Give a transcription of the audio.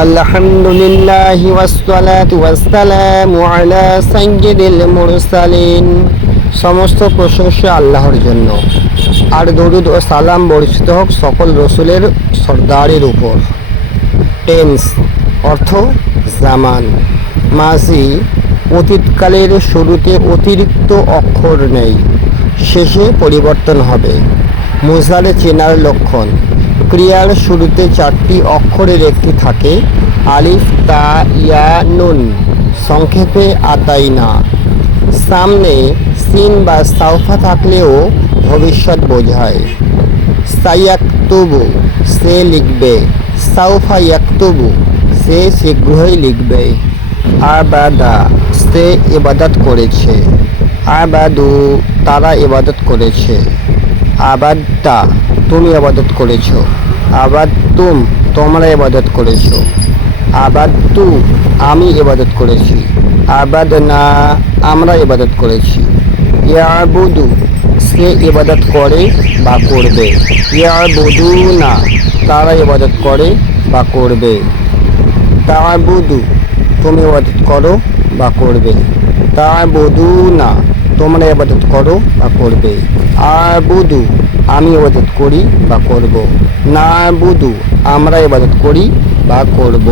আলহামদুলিল্লাহি ওয়াসসালাতু ওয়াসসালামু আলা সাইয়্যিদিল মুরসালিন। সমস্ত প্রশংসা আল্লাহর জন্য, আর দরুদ ও সালাম বর্ষিত হোক সকল রসুলের সরদারের উপর। টেন্স অর্থ জামান। মাজি অতীতকালের শুরুতে অতিরিক্ত অক্ষর নেই, শেষে পরিবর্তন হবে। মুজারে চেনার লক্ষণ: ক্রিয়ার শুরুতে 4টি অক্ষরের একটি থাকে, আলিফ, তা, ইয়া, নুন, সংক্ষেপে আতাইনা। সামনে সিন বা সাউফা থাকলেও ভবিষ্যৎ বোঝায়। সায়াকতুবু সে লিখবে, সাউফা ইয়াকতুবু সে শীঘ্রই লিখবে। আবাদা সে ইবাদত করেছে, আবাদু তারা ইবাদত করেছে। আবাদতা তুমি ইবাদত করেছো, আবাদতুম তোমরা ইবাদত করেছো। আবাদতু আমি ইবাদত করেছি, আবাদনা আমরা ইবাদত করেছি। ইয়াবুদু সে ইবাদত করে বা করবে, ইয়াবুদুনা তারা ইবাদত করে বা করবে। তা'বুদু তুমি ইবাদত করো বা করবে, তা'বুদুনা তোমরা ইবাদত করো বা করবে। আবুদু আমি ইবাদত করি বা করব, না'বুদু আমরা ইবাদত করি বা করব।